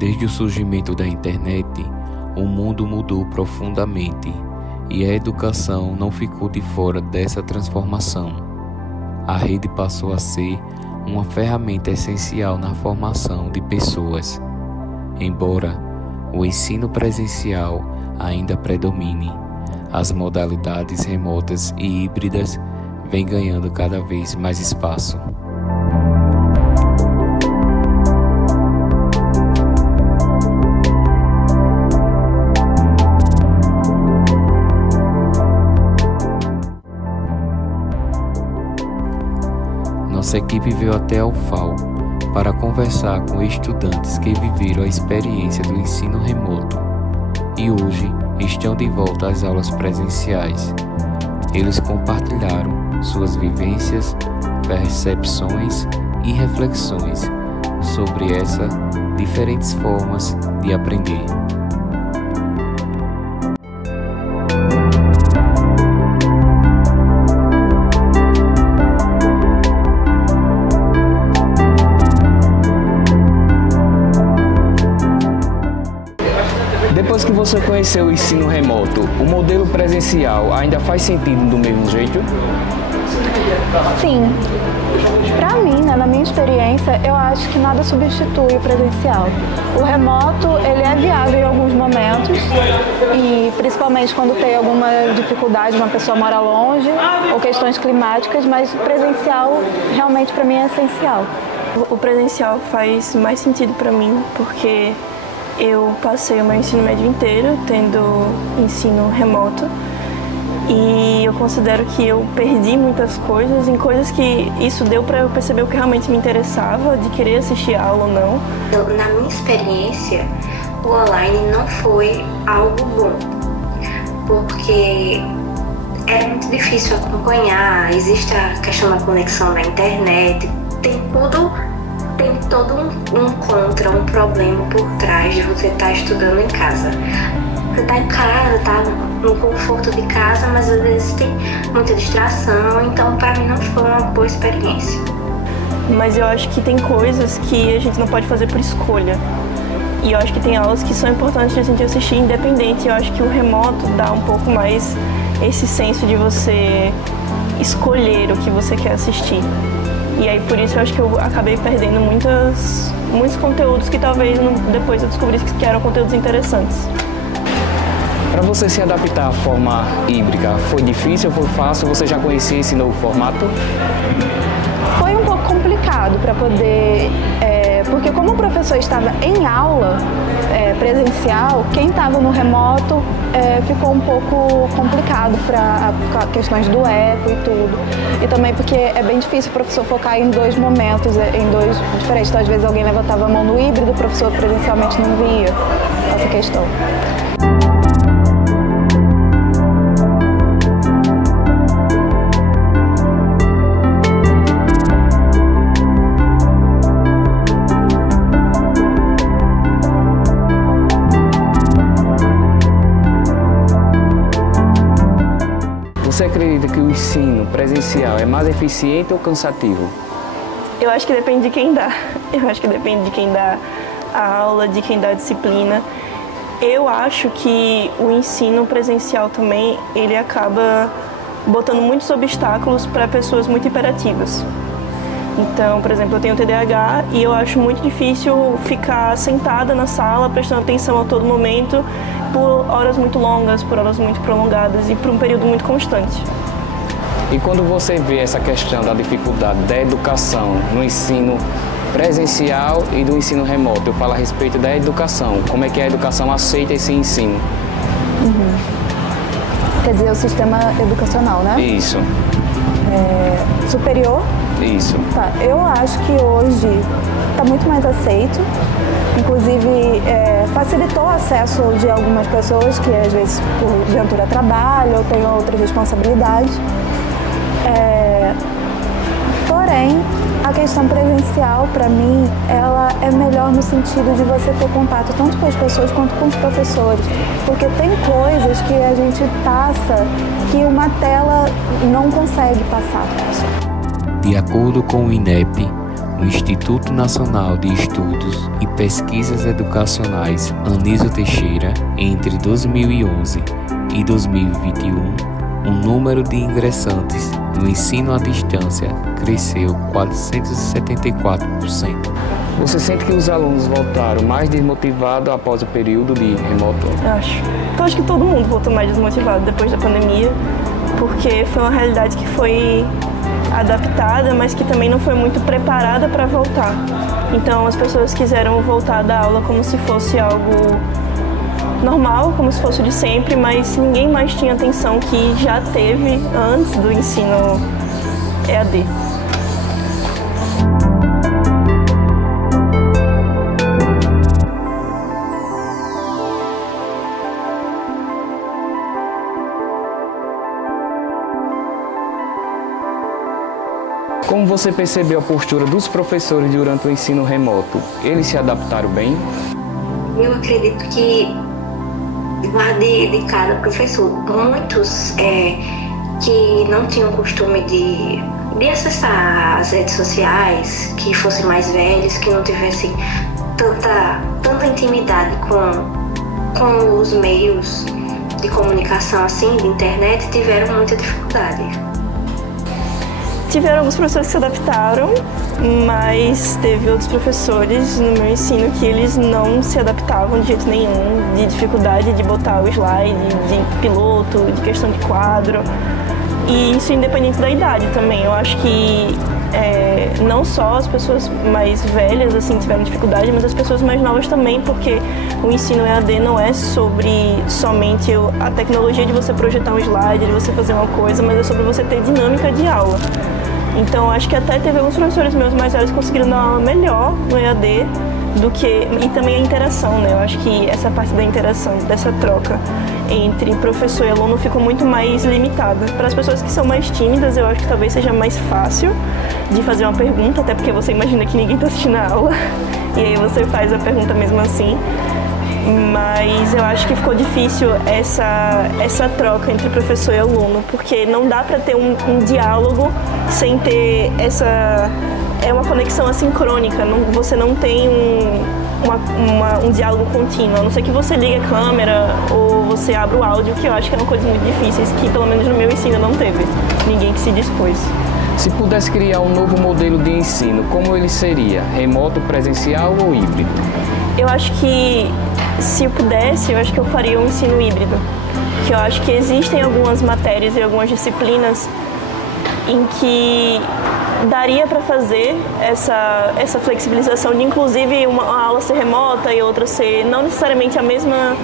Desde o surgimento da internet, o mundo mudou profundamente e a educação não ficou de fora dessa transformação. A rede passou a ser uma ferramenta essencial na formação de pessoas. Embora o ensino presencial ainda predomine, as modalidades remotas e híbridas vêm ganhando cada vez mais espaço. Nossa equipe veio até a UFAL para conversar com estudantes que viveram a experiência do ensino remoto e hoje estão de volta às aulas presenciais. Eles compartilharam suas vivências, percepções e reflexões sobre essas diferentes formas de aprender. Depois que você conheceu o ensino remoto, o modelo presencial ainda faz sentido do mesmo jeito? Sim. Para mim, na minha experiência, eu acho que nada substitui o presencial. O remoto, ele é viável em alguns momentos e principalmente quando tem alguma dificuldade, uma pessoa mora longe ou questões climáticas, mas o presencial realmente para mim é essencial. O presencial faz mais sentido para mim porque eu passei o meu ensino médio inteiro tendo ensino remoto e eu considero que eu perdi muitas coisas, em coisas que isso deu para eu perceber o que realmente me interessava, de querer assistir a aula ou não. Na minha experiência, o online não foi algo bom, porque era muito difícil acompanhar, existe a questão da conexão da internet, tem todo um contra, um problema por trás de você estar estudando em casa. Você está em casa, está no conforto de casa, mas às vezes tem muita distração, então para mim não foi uma boa experiência. Mas eu acho que tem coisas que a gente não pode fazer por escolha. E eu acho que tem aulas que são importantes de a gente assistir independente. Eu acho que o remoto dá um pouco mais esse senso de você escolher o que você quer assistir. E aí por isso eu acho que eu acabei perdendo muitos conteúdos que talvez depois eu descobrisse que eram conteúdos interessantes. Para você se adaptar à forma híbrida, foi difícil, foi fácil? Você já conhecia esse novo formato? Foi um pouco complicado para poder, porque como o professor estava em aula presencial, quem estava no remoto ficou um pouco complicado para questões do eco e tudo. E também porque é bem difícil o professor focar em dois momentos, em dois diferentes. Então, às vezes alguém levantava a mão no híbrido, o professor presencialmente não via essa questão. Você acredita que o ensino presencial é mais eficiente ou cansativo? Eu acho que depende de quem dá. Eu acho que depende de quem dá a aula, de quem dá a disciplina. Eu acho que o ensino presencial também, ele acaba botando muitos obstáculos para pessoas muito hiperativas. Então, por exemplo, eu tenho TDAH e eu acho muito difícil ficar sentada na sala, prestando atenção a todo momento, por horas muito longas, por horas muito prolongadas e por um período muito constante. E quando você vê essa questão da dificuldade da educação no ensino presencial e do ensino remoto, eu falo a respeito da educação, como é que a educação aceita esse ensino? Quer dizer, o sistema educacional, né? Isso. Superior? Isso. Tá, eu acho que hoje está muito mais aceito. Inclusive, facilitou o acesso de algumas pessoas que, às vezes, porventura trabalham ou têm outras responsabilidades. Porém, a questão presencial, para mim, ela é melhor no sentido de você ter contato tanto com as pessoas quanto com os professores. Porque tem coisas que a gente passa que uma tela não consegue passar. De acordo com o INEP, o Instituto Nacional de Estudos e Pesquisas Educacionais Anísio Teixeira, entre 2011 e 2021, o número de ingressantes no ensino à distância cresceu 474%. Você sente que os alunos voltaram mais desmotivados após o período de remoto? Eu acho que todo mundo voltou mais desmotivado depois da pandemia, porque foi uma realidade que foi adaptada, mas que também não foi muito preparada para voltar. Então as pessoas quiseram voltar da aula como se fosse algo normal, como se fosse de sempre, mas ninguém mais tinha atenção que já teve antes do ensino EAD. Como você percebeu a postura dos professores durante o ensino remoto? Eles se adaptaram bem? Eu acredito que vai de cada professor. Muitos que não tinham costume de acessar as redes sociais, que fossem mais velhos, que não tivessem tanta intimidade com os meios de comunicação assim, de internet, tiveram muita dificuldade. Tiveram alguns professores que se adaptaram, mas teve outros professores no meu ensino que eles não se adaptavam de jeito nenhum, de dificuldade de botar o slide, de piloto, de questão de quadro. E isso independente da idade também. Eu acho que não só as pessoas mais velhas assim tiveram dificuldade, mas as pessoas mais novas também, porque o ensino EAD não é sobre somente a tecnologia de você projetar um slide, de você fazer uma coisa, mas é sobre você ter dinâmica de aula. Então acho que até teve alguns professores meus mais velhos que conseguiram dar uma aula melhor no EAD e também a interação, né? Eu acho que essa parte da interação, dessa troca entre professor e aluno ficou muito mais limitada. Para as pessoas que são mais tímidas, eu acho que talvez seja mais fácil de fazer uma pergunta, até porque você imagina que ninguém está assistindo a aula e aí você faz a pergunta mesmo assim. Mas eu acho que ficou difícil essa troca entre professor e aluno, porque não dá para ter um diálogo sem ter uma conexão assincrônica. Você não tem um diálogo contínuo, a não ser que você ligue a câmera ou você abra o áudio, que eu acho que eram coisas muito difíceis, que pelo menos no meu ensino não teve ninguém que se dispôs. Se pudesse criar um novo modelo de ensino, como ele seria? Remoto, presencial ou híbrido? Eu acho que, se eu pudesse, eu acho que eu faria um ensino híbrido. Que eu acho que existem algumas matérias e algumas disciplinas em que daria para fazer essa flexibilização de, inclusive, uma aula ser remota e outra ser, não necessariamente a mesma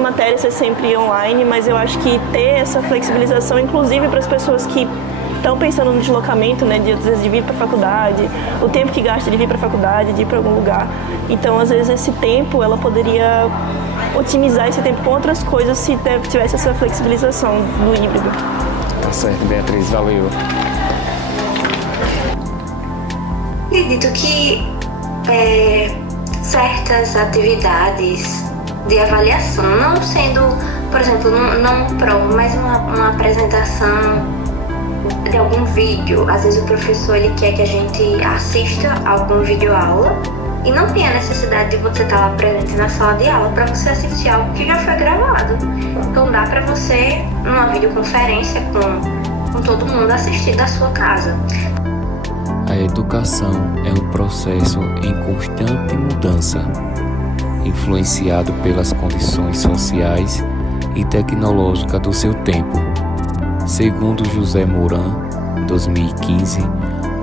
matéria ser sempre online, mas eu acho que ter essa flexibilização, inclusive para as pessoas que estão pensando no deslocamento, né, às vezes de vir para a faculdade, o tempo que gasta de vir para a faculdade, de ir para algum lugar. Então, às vezes, esse tempo, ela poderia otimizar esse tempo com outras coisas se tivesse essa flexibilização do híbrido. Tá certo, Beatriz, valeu. Acredito que certas atividades de avaliação, não sendo, por exemplo, não prova, mas uma apresentação de algum vídeo. Às vezes o professor ele quer que a gente assista algum vídeo aula e não tem a necessidade de você estar lá presente na sala de aula para você assistir algo que já foi gravado. Então dá para você, numa videoconferência com todo mundo, assistir da sua casa. A educação é um processo em constante mudança, influenciado pelas condições sociais e tecnológicas do seu tempo. Segundo José Moran, 2015,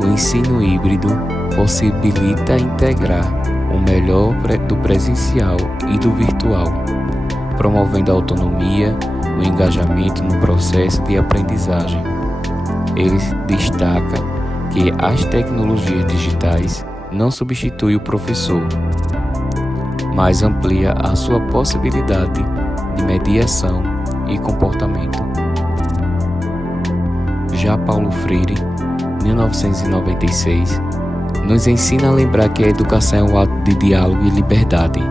o ensino híbrido possibilita integrar o melhor do presencial e do virtual, promovendo a autonomia, o engajamento no processo de aprendizagem. Ele destaca que as tecnologias digitais não substituem o professor, mas amplia a sua possibilidade de mediação e comportamento. Já Paulo Freire, 1996, nos ensina a lembrar que a educação é um ato de diálogo e liberdade.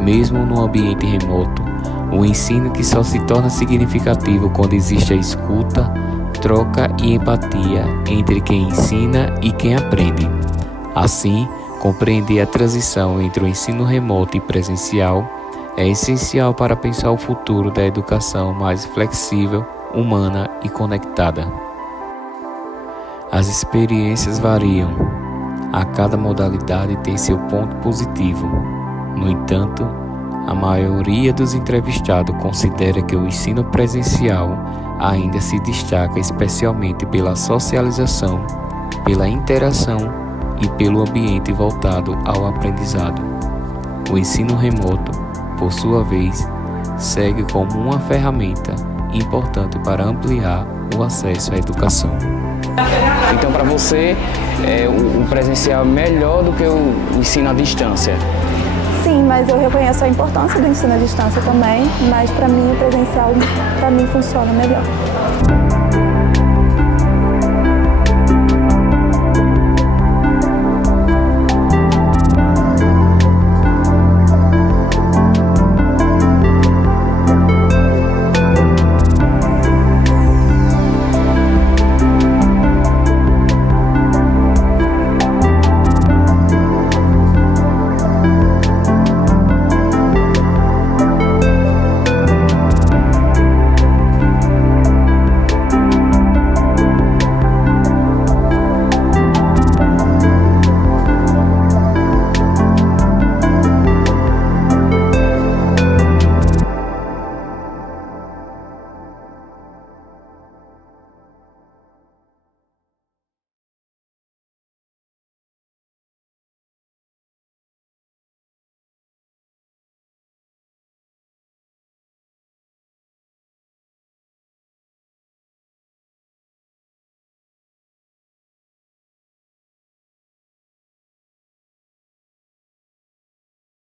Mesmo no ambiente remoto, o ensino que só se torna significativo quando existe a escuta, troca e empatia entre quem ensina e quem aprende. Assim, compreender a transição entre o ensino remoto e presencial é essencial para pensar o futuro da educação mais flexível, humana e conectada. As experiências variam. A cada modalidade tem seu ponto positivo. No entanto, a maioria dos entrevistados considera que o ensino presencial ainda se destaca especialmente pela socialização, pela interação e pelo ambiente voltado ao aprendizado. O ensino remoto, por sua vez, segue como uma ferramenta importante para ampliar o acesso à educação. Então, para você, o presencial é melhor do que o ensino à distância? Sim, mas eu reconheço a importância do ensino à distância também, mas para mim o presencial, para mim, funciona melhor.